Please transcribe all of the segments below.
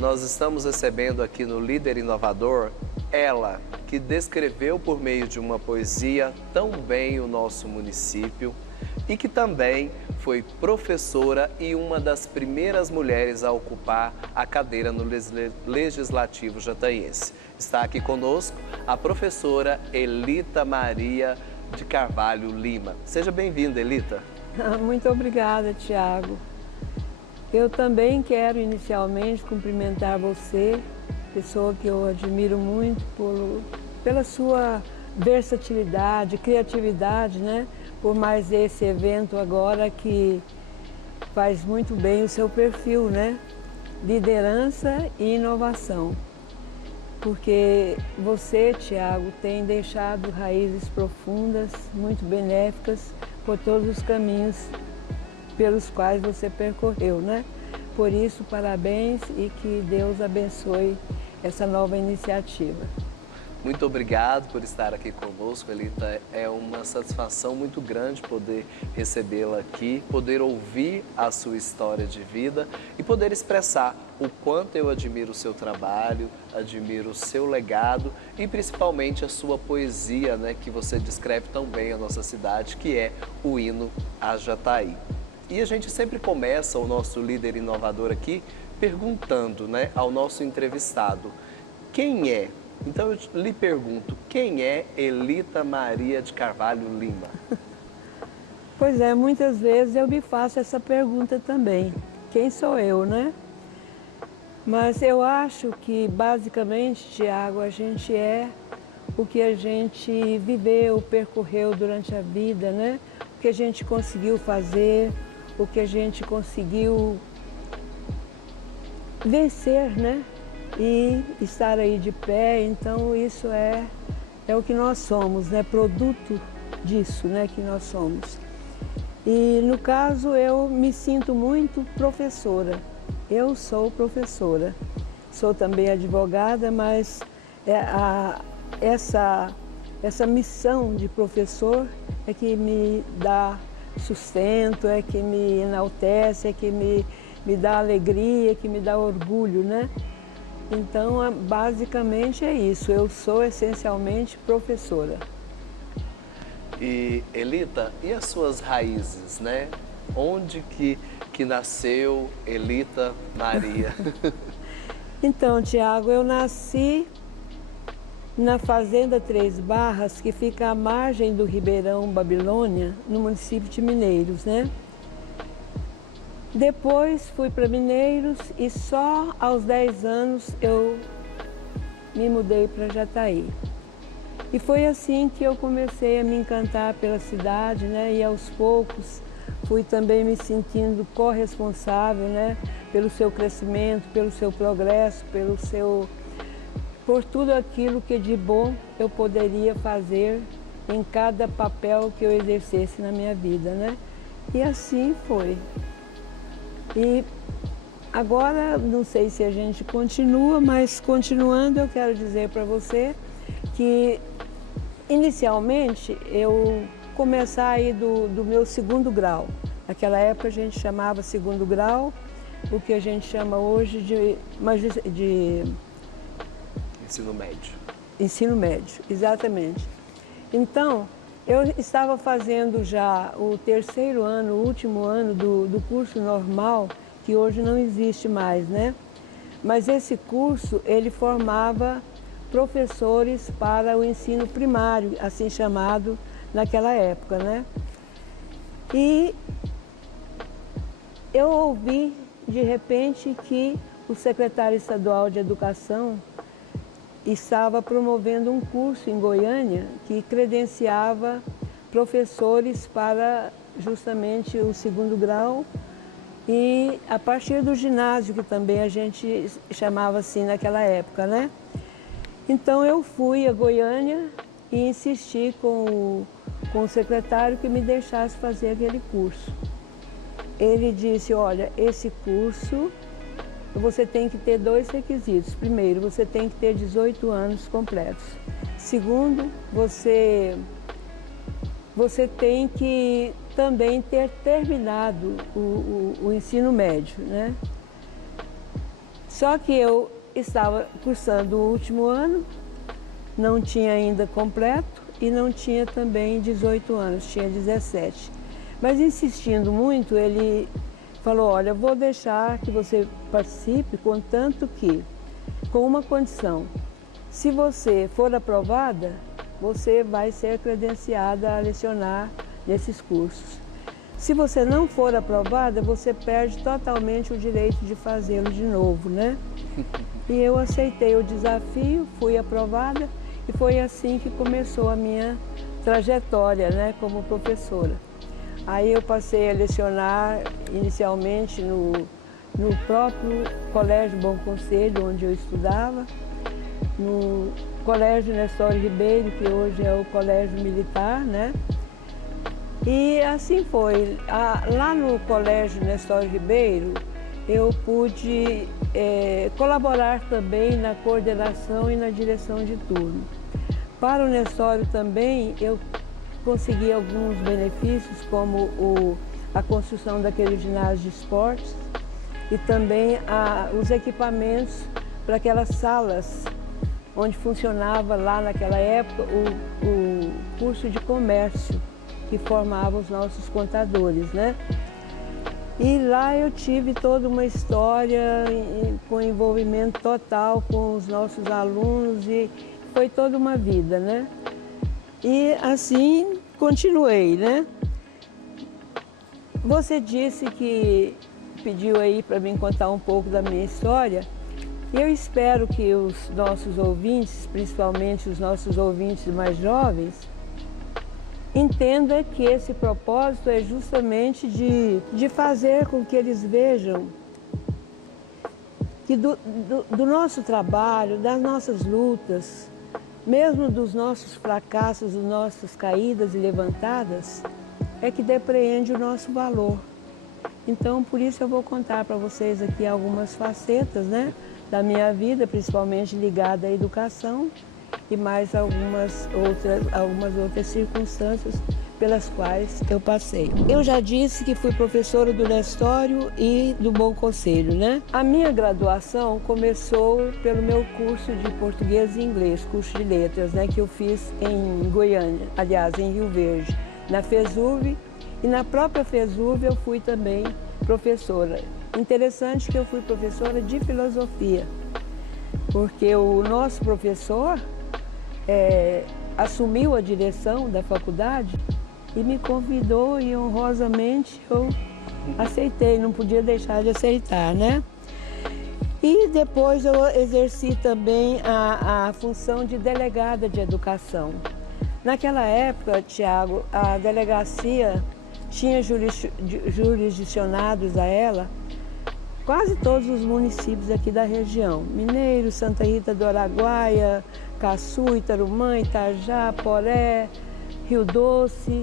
nós estamos recebendo aqui no Líder Inovador ela, que descreveu por meio de uma poesia tão bem o nosso município e que também foi professora e uma das primeiras mulheres a ocupar a cadeira no Legislativo Jataiense. Está aqui conosco a professora Elita Maria de Carvalho Lima. Seja bem-vinda, Elita. Muito obrigada, Tiago. Eu também quero inicialmente cumprimentar você, pessoa que eu admiro muito pela sua versatilidade, criatividade, né? Por mais esse evento agora que faz muito bem o seu perfil, né? Liderança e inovação. Porque você, Tiago, tem deixado raízes profundas, muito benéficas por todos os caminhos pelos quais você percorreu, né? Por isso, parabéns e que Deus abençoe essa nova iniciativa. Muito obrigado por estar aqui conosco, Elita. É uma satisfação muito grande poder recebê-la aqui, poder ouvir a sua história de vida e poder expressar o quanto eu admiro o seu trabalho, admiro o seu legado e principalmente a sua poesia, né, que você descreve tão bem a nossa cidade, que é o hino a Jataí. E a gente sempre começa o nosso líder inovador aqui perguntando, né, ao nosso entrevistado, quem é? Então eu lhe pergunto, quem é Elita Maria de Carvalho Lima? Pois é, muitas vezes eu me faço essa pergunta também. Quem sou eu, né? Mas eu acho que basicamente, Tiago, a gente é o que a gente viveu, percorreu durante a vida, né? O que a gente conseguiu fazer, o que a gente conseguiu vencer, né? E estar aí de pé, então isso é o que nós somos, né? Produto disso, né? Que nós somos. E no caso eu me sinto muito professora. Eu sou professora, sou também advogada, mas essa missão de professor é que me dá sustento, é que me enaltece, é que me dá alegria, que me dá orgulho, né? Então, basicamente é isso, eu sou essencialmente professora. E, Elita, e as suas raízes, né? Onde que nasceu Elita Maria? Então, Tiago, eu nasci na Fazenda Três Barras, que fica à margem do Ribeirão Babilônia, no município de Mineiros, né? Depois fui para Mineiros e só aos 10 anos eu me mudei para Jataí. E foi assim que eu comecei a me encantar pela cidade, né? E aos poucos fui também me sentindo corresponsável, né? Pelo seu crescimento, pelo seu progresso, por tudo aquilo que de bom eu poderia fazer em cada papel que eu exercesse na minha vida, né? E assim foi. E agora, não sei se a gente continua, mas continuando, eu quero dizer para você que, inicialmente, eu começar aí do meu segundo grau. Naquela época a gente chamava segundo grau, o que a gente chama hoje de Ensino médio. Ensino médio, exatamente. Então, eu estava fazendo já o terceiro ano, o último ano do curso normal, que hoje não existe mais, né? Mas esse curso, ele formava professores para o ensino primário, assim chamado naquela época, né? E eu ouvi, de repente, que o secretário estadual de Educação estava promovendo um curso em Goiânia que credenciava professores para justamente o segundo grau e a partir do ginásio, que também a gente chamava assim naquela época, né? Então eu fui a Goiânia e insisti com o secretário que me deixasse fazer aquele curso. Ele disse, olha, esse curso você tem que ter dois requisitos. Primeiro, você tem que ter 18 anos completos. Segundo, você tem que também ter terminado o ensino médio, né? Só que eu estava cursando o último ano, não tinha ainda completo e não tinha também 18 anos, tinha 17. Mas insistindo muito, ele falou, olha, vou deixar que você participe, contanto que, com uma condição, se você for aprovada, você vai ser credenciada a lecionar nesses cursos. Se você não for aprovada, você perde totalmente o direito de fazê-lo de novo, né? E eu aceitei o desafio, fui aprovada e foi assim que começou a minha trajetória, né, como professora. Aí eu passei a lecionar inicialmente no próprio Colégio Bom Conselho, onde eu estudava, no Colégio Nestor Ribeiro, que hoje é o Colégio Militar, né? E assim foi. Lá no Colégio Nestor Ribeiro, eu pude colaborar também na coordenação e na direção de turno. Para o Nestório também, eu consegui alguns benefícios, como a construção daquele ginásio de esportes e também os equipamentos para aquelas salas onde funcionava lá naquela época o curso de comércio que formava os nossos contadores, né? E lá eu tive toda uma história com envolvimento total com os nossos alunos e foi toda uma vida, né? E assim continuei, né? Você disse que pediu aí para mim contar um pouco da minha história. E eu espero que os nossos ouvintes, principalmente os nossos ouvintes mais jovens, entenda que esse propósito é justamente de fazer com que eles vejam que do nosso trabalho, das nossas lutas, mesmo dos nossos fracassos, das nossas caídas e levantadas, é que depreende o nosso valor. Então, por isso eu vou contar para vocês aqui algumas facetas, né, da minha vida, principalmente ligada à educação, e mais algumas outras circunstâncias pelas quais eu passei. Eu já disse que fui professora do Nestório e do Bom Conselho, né? A minha graduação começou pelo meu curso de português e inglês, curso de letras, né, que eu fiz em Goiânia, aliás, em Rio Verde, na FESUV, e na própria FESUV eu fui também professora. Interessante que eu fui professora de filosofia, porque o nosso professor assumiu a direção da faculdade e me convidou e honrosamente eu aceitei, não podia deixar de aceitar, né? E depois eu exerci também a função de delegada de educação. Naquela época, Tiago, a delegacia tinha jurisdicionados a ela quase todos os municípios aqui da região. Mineiro, Santa Rita do Araguaia, Caçu, Itarumã, Itajá, Poré, Rio Doce.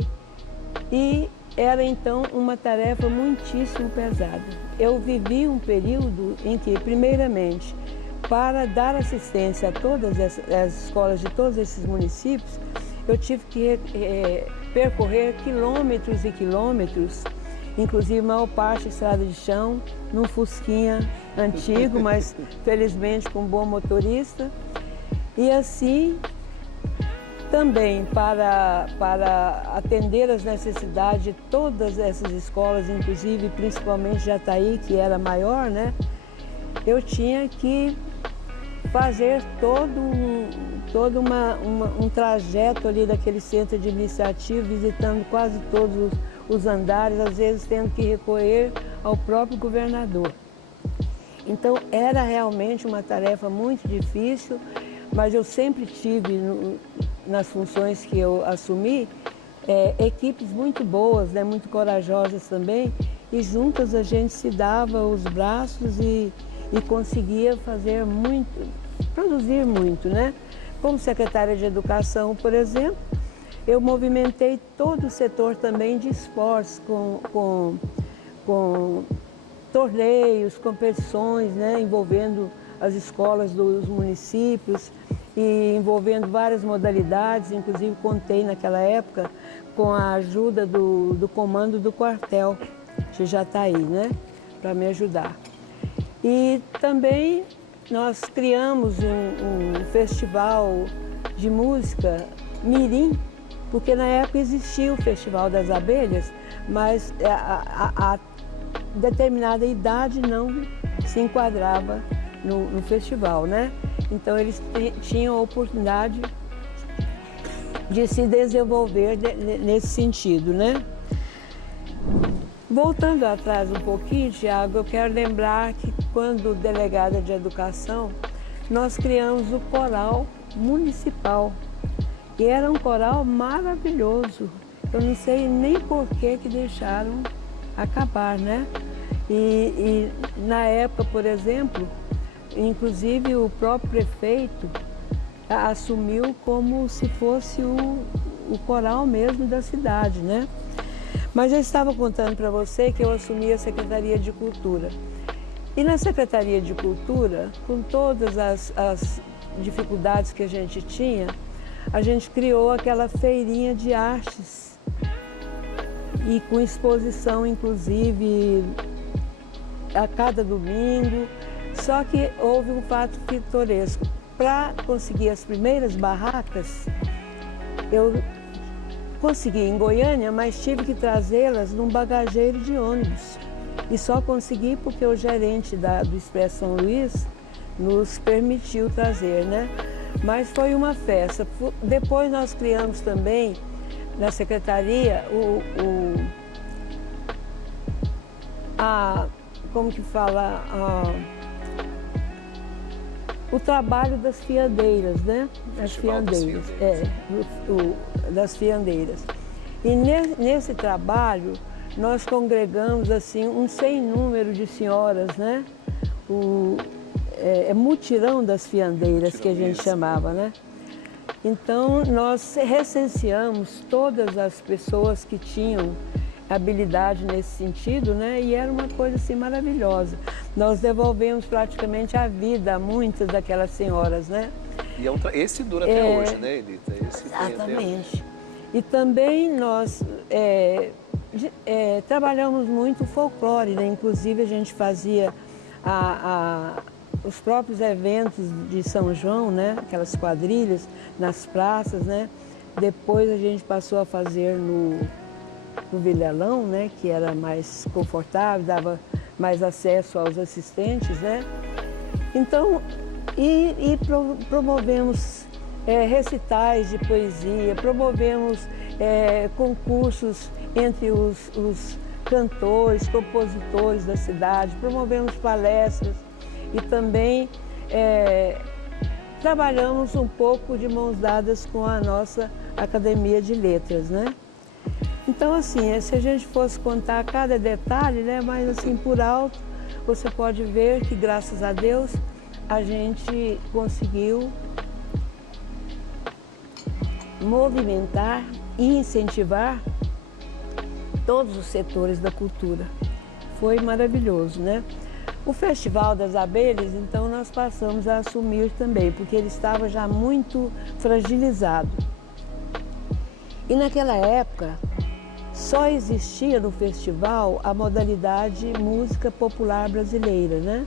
E era então uma tarefa muitíssimo pesada. Eu vivi um período em que, primeiramente, para dar assistência a todas as escolas de todos esses municípios, eu tive que percorrer quilômetros e quilômetros, inclusive a maior parte estrada de chão, num fusquinha antigo, mas felizmente com um bom motorista. E assim, também para atender as necessidades de todas essas escolas, inclusive principalmente Jataí, que era maior, né? Eu tinha que fazer todo um trajeto ali daquele centro administrativo, visitando quase todos os andares, às vezes tendo que recorrer ao próprio governador. Então era realmente uma tarefa muito difícil, mas eu sempre tive, nas funções que eu assumi, equipes muito boas, né, muito corajosas também, e juntas a gente se dava os braços e conseguia fazer muito, produzir muito, né? Como secretária de Educação, por exemplo, eu movimentei todo o setor também de esportes, com torneios, competições, né, envolvendo as escolas dos municípios e envolvendo várias modalidades, inclusive contei naquela época com a ajuda do comando do quartel de Jataí, né, para me ajudar. E também nós criamos um festival de música mirim, porque na época existia o Festival das Abelhas, mas a determinada idade não se enquadrava no festival, né? Então eles tinham a oportunidade de se desenvolver nesse sentido, né? Voltando atrás um pouquinho, Tiago, eu quero lembrar que quando delegada de educação, nós criamos o coral municipal. E era um coral maravilhoso. Eu não sei nem por que deixaram acabar, né? E na época, por exemplo, inclusive o próprio prefeito assumiu como se fosse o coral mesmo da cidade, né? Mas eu estava contando para você que eu assumi a Secretaria de Cultura. E na Secretaria de Cultura, com todas as dificuldades que a gente tinha, a gente criou aquela feirinha de artes e com exposição, inclusive, a cada domingo. Só que houve um fato pitoresco. Para conseguir as primeiras barracas, eu consegui em Goiânia, mas tive que trazê-las num bagageiro de ônibus. E só consegui porque o gerente do Expresso São Luís nos permitiu trazer, né? Mas foi uma festa. Depois nós criamos também, na secretaria, como que fala? O trabalho das fiandeiras, né? As fiandeiras, das fiandeiras. E nesse trabalho, nós congregamos assim um sem número de senhoras, né? Mutirão das fiandeiras, que a gente chamava, né? Então, nós recenseamos todas as pessoas que tinham habilidade nesse sentido, né? E era uma coisa assim maravilhosa. Nós devolvemos praticamente a vida a muitas daquelas senhoras, né? E esse dura até hoje, né, Elita? Exatamente. E também nós trabalhamos muito o folclore, né? Inclusive a gente fazia os próprios eventos de São João, né? Aquelas quadrilhas nas praças, né? Depois a gente passou a fazer no Vilelão, né? Que era mais confortável, dava mais acesso aos assistentes, né? Então, promovemos recitais de poesia, promovemos concursos entre os cantores, compositores da cidade, promovemos palestras e também trabalhamos um pouco de mãos dadas com a nossa Academia de Letras, né? Então, assim, se a gente fosse contar cada detalhe, né, mas assim, por alto, você pode ver que, graças a Deus, a gente conseguiu movimentar e incentivar todos os setores da cultura. Foi maravilhoso, né? O Festival das Abelhas, então, nós passamos a assumir também, porque ele estava já muito fragilizado. E naquela época, só existia no festival a modalidade música popular brasileira, né?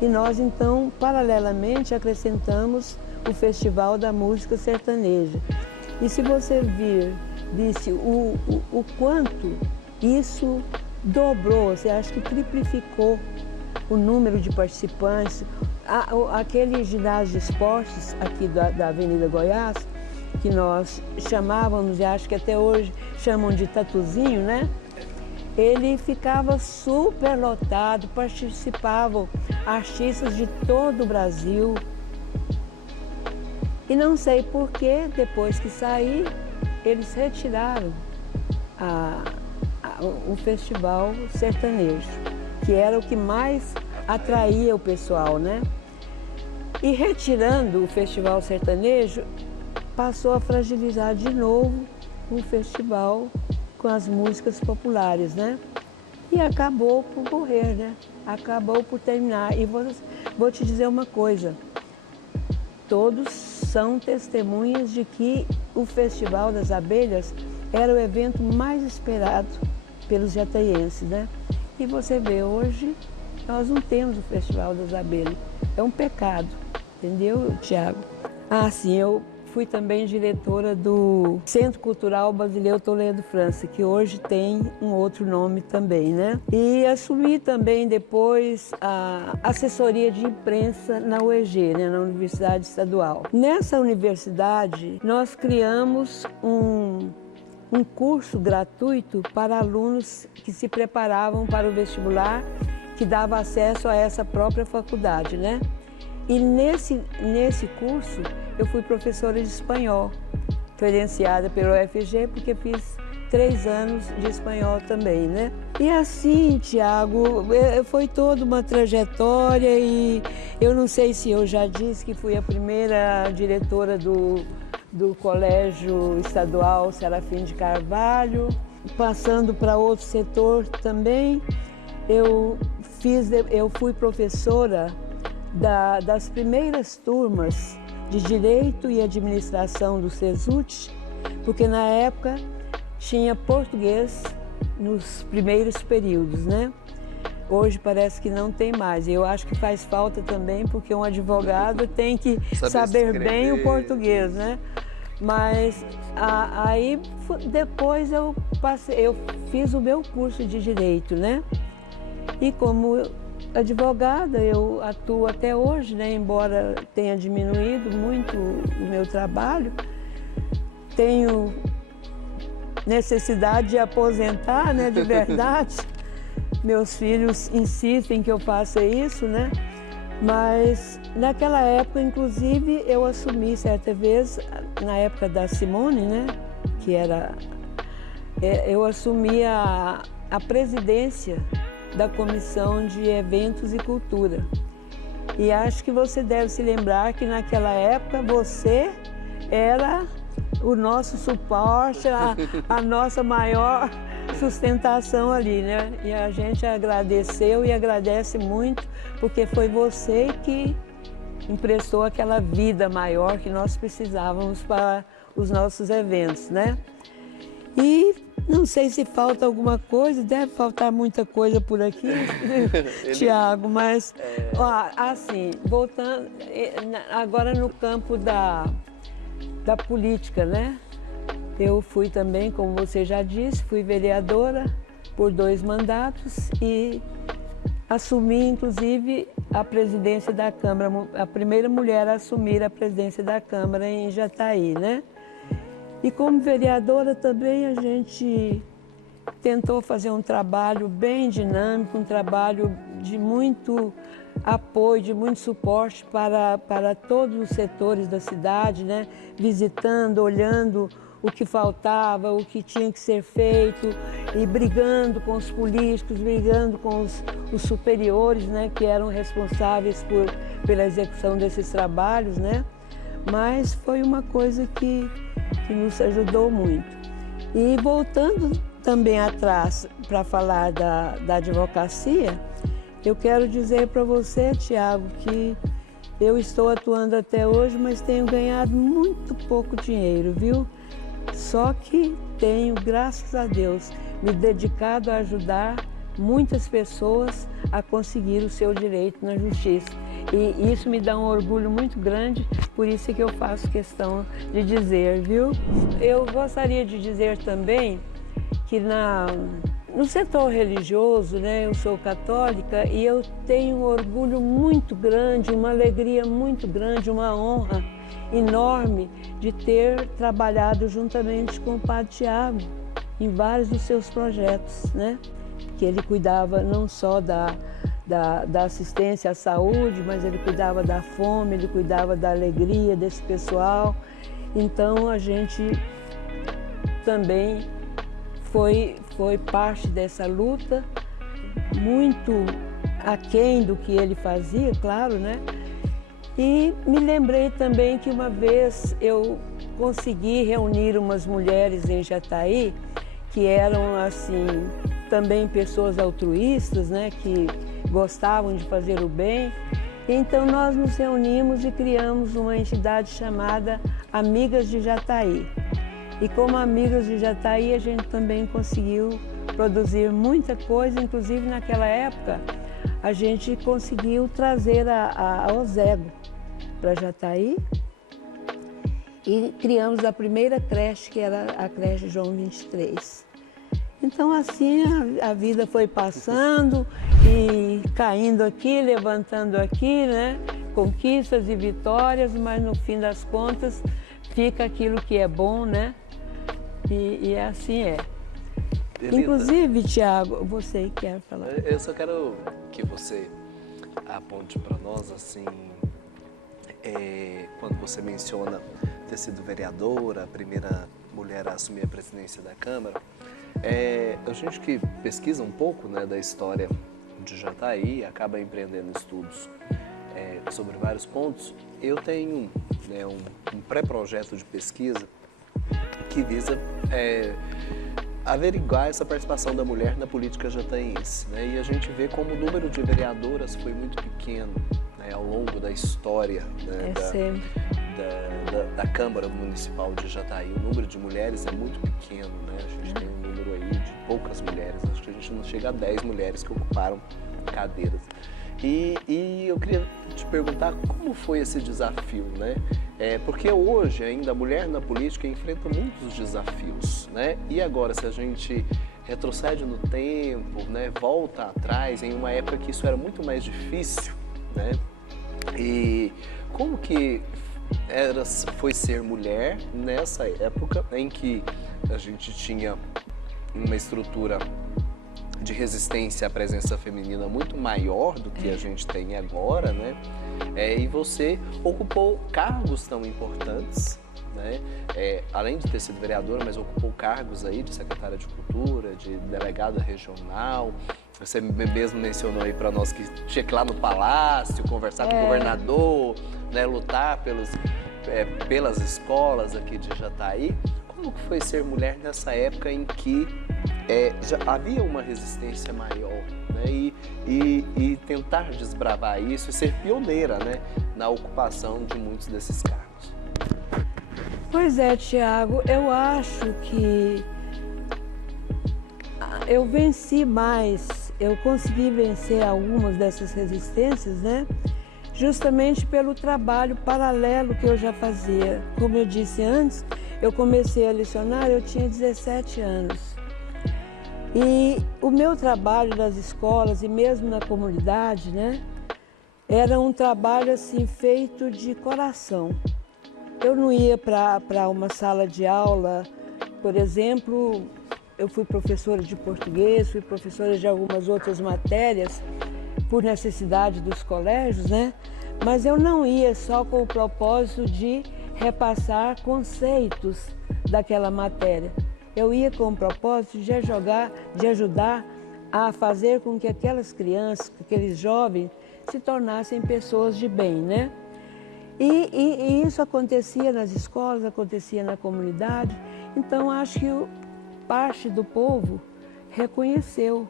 E nós, então, paralelamente, acrescentamos o Festival da Música Sertaneja. E se você visse o quanto isso dobrou, você acha que triplicou o número de participantes. Aquele ginásio de esportes aqui da Avenida Goiás, que nós chamávamos, e acho que até hoje chamam de Tatuzinho, né? Ele ficava super lotado, participavam artistas de todo o Brasil. E não sei por que, depois que saí, eles retiraram o festival sertanejo, que era o que mais atraía o pessoal, né? E retirando o festival sertanejo, passou a fragilizar de novo um festival com as músicas populares, né? E acabou por morrer, né? Acabou por terminar. E vou te dizer uma coisa, todos são testemunhas de que o Festival das Abelhas era o evento mais esperado pelos jataienses, né? E você vê hoje, nós não temos o Festival das Abelhas. É um pecado, entendeu, Tiago? Ah, sim, eu fui também diretora do Centro Cultural Basileu Toledo França, que hoje tem um outro nome também, né? E assumi também depois a assessoria de imprensa na UEG, né, na Universidade Estadual. Nessa universidade, nós criamos um curso gratuito para alunos que se preparavam para o vestibular, que dava acesso a essa própria faculdade, né? E nesse curso eu fui professora de espanhol, credenciada pelo UFG, porque fiz 3 anos de espanhol também, né? E assim, Tiago, foi toda uma trajetória e eu não sei se eu já disse que fui a primeira diretora do Colégio Estadual Serafim de Carvalho, passando para outro setor também. Eu fui professora das primeiras turmas de Direito e Administração do CESUT, porque na época tinha português nos primeiros períodos, né? Hoje parece que não tem mais. Eu acho que faz falta também, porque um advogado tem que saber bem o português, né? Mas aí depois eu fiz o meu curso de Direito, né? E como advogada, eu atuo até hoje, né? Embora tenha diminuído muito o meu trabalho, tenho necessidade de aposentar, né? De verdade. Meus filhos insistem que eu faça isso, né? Mas naquela época, inclusive, eu assumi certa vez, na época da Simone, né? Que era... Eu assumi a presidência da Comissão de Eventos e Cultura. E acho que você deve se lembrar que naquela época você era o nosso suporte, a nossa maior sustentação ali, né? E a gente agradeceu e agradece muito, porque foi você que emprestou aquela vida maior que nós precisávamos para os nossos eventos, né? E não sei se falta alguma coisa, deve faltar muita coisa por aqui, Tiago, mas, ó, assim, voltando, agora no campo da política, né? Eu fui também, como você já disse, fui vereadora por 2 mandatos e assumi, inclusive, a presidência da Câmara, a primeira mulher a assumir a presidência da Câmara em Jataí, né? E como vereadora também a gente tentou fazer um trabalho bem dinâmico, um trabalho de muito apoio, de muito suporte para todos os setores da cidade, né? Visitando, olhando o que faltava, o que tinha que ser feito e brigando com os políticos, brigando com os superiores, né? Que eram responsáveis pela execução desses trabalhos, né? Mas foi uma coisa que nos ajudou muito. E voltando também atrás para falar da advocacia, eu quero dizer para você, Tiago, que eu estou atuando até hoje, mas tenho ganhado muito pouco dinheiro, viu? Só que tenho, graças a Deus, me dedicado a ajudar muitas pessoas a conseguir o seu direito na justiça. E isso me dá um orgulho muito grande, por isso é que eu faço questão de dizer, viu? Eu gostaria de dizer também que no setor religioso, né, eu sou católica e eu tenho um orgulho muito grande, uma alegria muito grande, uma honra enorme de ter trabalhado juntamente com o Padre Tiago em vários dos seus projetos, né? Que ele cuidava não só da assistência à saúde, mas ele cuidava da fome, ele cuidava da alegria desse pessoal. Então a gente também foi parte dessa luta, muito aquém do que ele fazia, claro, né? E me lembrei também que uma vez eu consegui reunir umas mulheres em Jataí, que eram assim, também pessoas altruístas, né? Que gostavam de fazer o bem. Então nós nos reunimos e criamos uma entidade chamada Amigas de Jataí. E como Amigas de Jataí a gente também conseguiu produzir muita coisa, inclusive naquela época a gente conseguiu trazer a Ozego para Jataí e criamos a primeira creche, que era a creche João 23. Então assim a vida foi passando e caindo aqui, levantando aqui, né? Conquistas e vitórias, mas no fim das contas fica aquilo que é bom, né? E assim é. Elita, Inclusive, Tiago, você quer falar? eu só quero que você aponte para nós, assim, quando você menciona ter sido vereadora, a primeira mulher a assumir a presidência da Câmara, a gente que pesquisa um pouco, né, da história de Jataí, acaba empreendendo estudos sobre vários pontos. Eu tenho, né, um pré-projeto de pesquisa que visa averiguar essa participação da mulher na política jataiense, né? E a gente vê como o número de vereadoras foi muito pequeno, né, ao longo da história, né, da Câmara Municipal de Jataí. O número de mulheres é muito pequeno, né? A gente tem um número aí de poucas mulheres, acho que a gente não chega a 10 mulheres que ocuparam cadeiras. E eu queria te perguntar como foi esse desafio, né? Porque hoje ainda a mulher na política enfrenta muitos desafios, né? E agora, se a gente retrocede no tempo, né, volta atrás, em uma época que isso era muito mais difícil, né? E como que foi ser mulher nessa época em que a gente tinha uma estrutura de resistência à presença feminina muito maior do que a gente tem agora, né? E você ocupou cargos tão importantes, né? Além de ter sido vereadora, mas ocupou cargos aí de secretária de Cultura, de delegada regional. Você mesmo mencionou aí para nós que tinha que ir lá no Palácio, conversar com o governador, né? Lutar pelas escolas aqui de Jataí. Como que foi ser mulher nessa época em que já havia uma resistência maior, né? E tentar desbravar isso e ser pioneira, né, na ocupação de muitos desses cargos? Pois é, Tiago, eu acho que eu venci mais, eu consegui vencer algumas dessas resistências, né? Justamente pelo trabalho paralelo que eu já fazia. Como eu disse antes, eu comecei a lecionar, eu tinha 17 anos. E o meu trabalho nas escolas e mesmo na comunidade, né, era um trabalho assim feito de coração. Eu não ia para uma sala de aula, por exemplo, eu fui professora de português, fui professora de algumas outras matérias por necessidade dos colégios, né? Mas eu não ia só com o propósito de repassar conceitos daquela matéria. Eu ia com o propósito de ajudar a fazer com que aquelas crianças, aqueles jovens, se tornassem pessoas de bem, né? E isso acontecia nas escolas, acontecia na comunidade. Então, acho que parte do povo reconheceu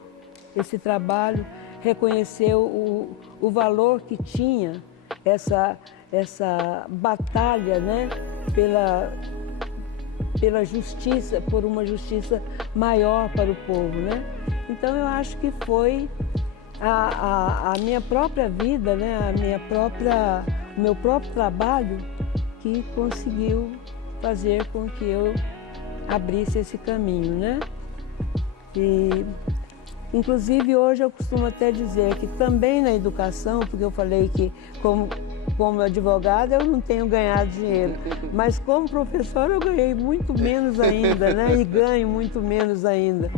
esse trabalho, reconheceu o valor que tinha essa batalha, né, pela justiça, por uma justiça maior para o povo, né? Então eu acho que foi a minha própria vida, né, o meu próprio trabalho que conseguiu fazer com que eu abrisse esse caminho, né? E inclusive hoje eu costumo até dizer que também na educação, porque eu falei que como advogada eu não tenho ganhado dinheiro, mas como professora eu ganhei muito menos ainda, né? E ganho muito menos ainda.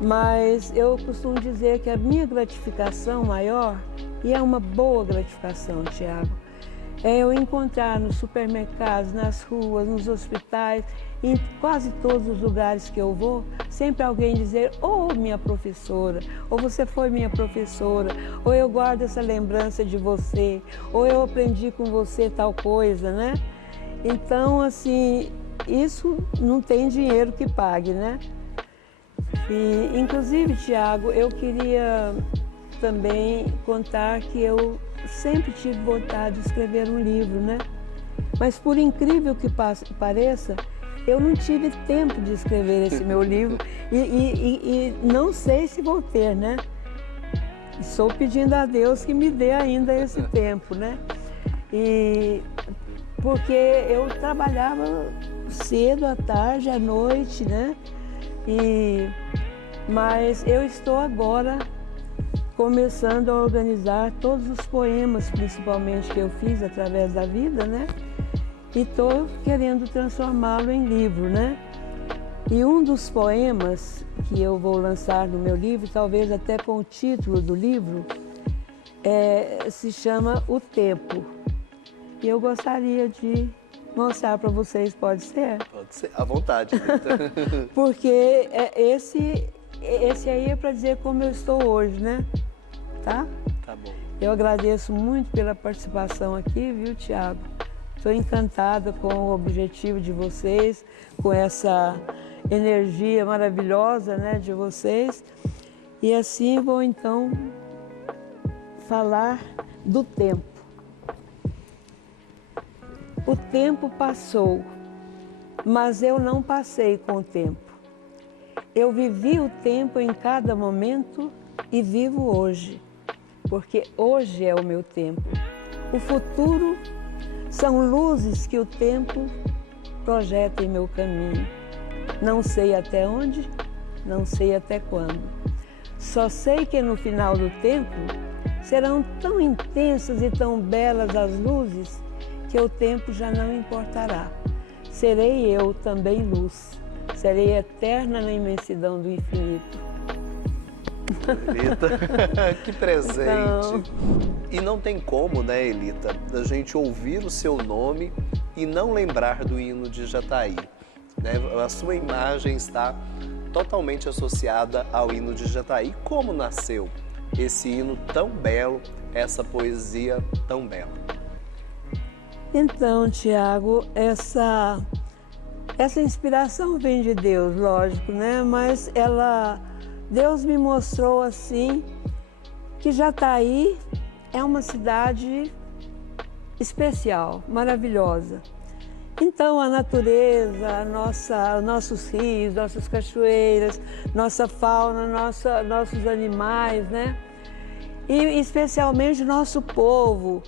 Mas eu costumo dizer que a minha gratificação maior, e é uma boa gratificação, Tiago, é eu encontrar nos supermercados, nas ruas, nos hospitais, em quase todos os lugares que eu vou, sempre alguém dizer, ô minha professora, ou você foi minha professora, ou eu guardo essa lembrança de você, ou eu aprendi com você tal coisa, né? Então, assim, isso não tem dinheiro que pague, né? E, inclusive, Tiago, eu queria também contar que eu sempre tive vontade de escrever um livro, né? Mas por incrível que pareça, eu não tive tempo de escrever esse meu livro e não sei se vou ter, né? Estou pedindo a Deus que me dê ainda esse tempo, né? E porque eu trabalhava cedo, à tarde, à noite, né? Mas eu estou agora começando a organizar todos os poemas, principalmente, que eu fiz através da vida, né? E estou querendo transformá-lo em livro, né? E um dos poemas que eu vou lançar no meu livro, talvez até com o título do livro, se chama O Tempo. E eu gostaria de mostrar para vocês, pode ser? Pode ser, à vontade, Rita. Porque esse aí é para dizer como eu estou hoje, né? Tá? Tá bom. Eu agradeço muito pela participação aqui, viu, Tiago? Estou encantada com o objetivo de vocês, com essa energia maravilhosa, né, de vocês. E assim vou então falar do tempo. O tempo passou, mas eu não passei com o tempo. Eu vivi o tempo em cada momento e vivo hoje, porque hoje é o meu tempo. O futuro são luzes que o tempo projeta em meu caminho. Não sei até onde, não sei até quando. Só sei que no final do tempo serão tão intensas e tão belas as luzes que o tempo já não importará. Serei eu também luz, serei eterna na imensidão do infinito. Elita, que presente! Então... E não tem como, né, Elita, a gente ouvir o seu nome e não lembrar do hino de Jataí, né? A sua imagem está totalmente associada ao hino de Jataí. Como nasceu esse hino tão belo, essa poesia tão bela? Então, Tiago, essa inspiração vem de Deus, lógico, né? Mas Deus me mostrou assim que Jataí é uma cidade especial, maravilhosa. Então a natureza, nossos rios, nossas cachoeiras, nossa fauna, nossos animais, né? E especialmente nosso povo,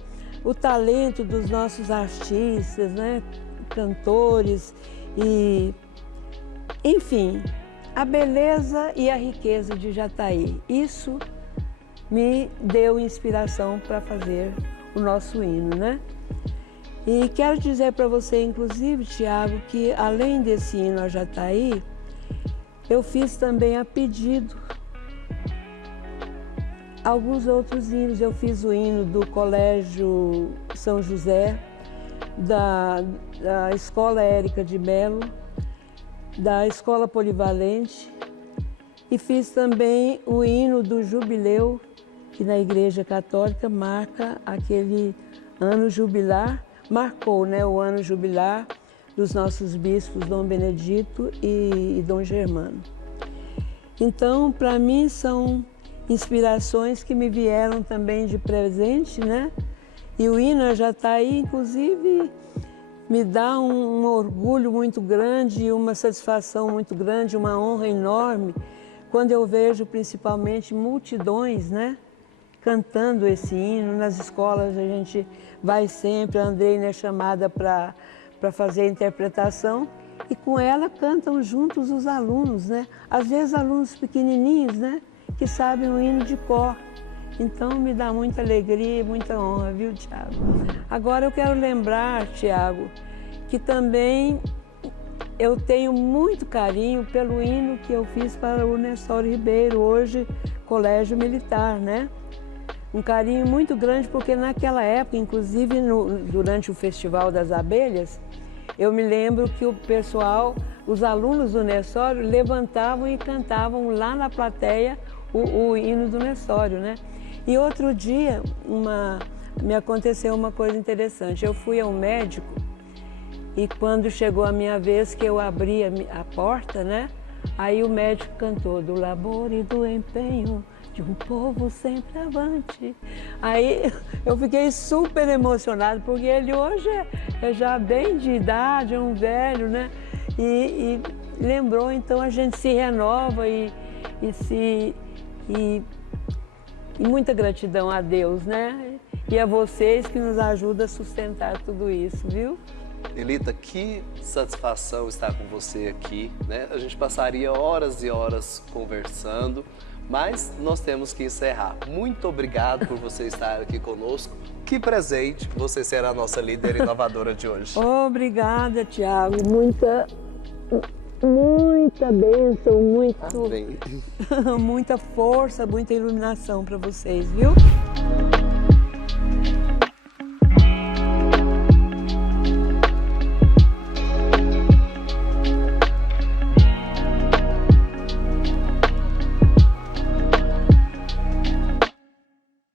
o talento dos nossos artistas, né? Cantores e, enfim, a beleza e a riqueza de Jataí. Isso me deu inspiração para fazer o nosso hino, né? E quero dizer para você, inclusive, Tiago, que além desse hino a Jataí, eu fiz também a pedido alguns outros hinos. Eu fiz o hino do Colégio São José, da Escola Érica de Melo, da Escola Polivalente, e fiz também o hino do Jubileu, que na Igreja Católica marca aquele ano jubilar, marcou, né, o ano jubilar dos nossos bispos Dom Benedito e Dom Germano. Então, para mim, são inspirações que me vieram também de presente, né? E o hino já está aí, inclusive, me dá um orgulho muito grande, uma satisfação muito grande, uma honra enorme, quando eu vejo principalmente multidões, né, cantando esse hino. Nas escolas a gente vai sempre, a Andreina é chamada para fazer a interpretação, e com ela cantam juntos os alunos, né? Às vezes alunos pequenininhos, né, que sabem o hino de cor. Então me dá muita alegria e muita honra, viu, Tiago? Agora eu quero lembrar, Tiago, que também eu tenho muito carinho pelo hino que eu fiz para o Nestório Ribeiro, hoje Colégio Militar, né? Um carinho muito grande, porque naquela época, inclusive durante o Festival das Abelhas, eu me lembro que o pessoal, os alunos do Nestório, levantavam e cantavam lá na plateia o hino do Nestório, né? E outro dia, me aconteceu uma coisa interessante. Eu fui a um médico e quando chegou a minha vez que eu abri a porta, né? Aí o médico cantou: do labor e do empenho de um povo sempre avante. Aí eu fiquei super emocionada, porque ele hoje é já bem de idade, é um velho, né? E lembrou, então a gente se renova e E muita gratidão a Deus, né? E a vocês que nos ajudam a sustentar tudo isso, viu? Elita, que satisfação estar com você aqui, né? A gente passaria horas e horas conversando, mas nós temos que encerrar. Muito obrigado por você estar aqui conosco. Que presente você será a nossa líder inovadora de hoje. Obrigada, Tiago. Muita bênção, Amém. muita força, muita iluminação para vocês, viu?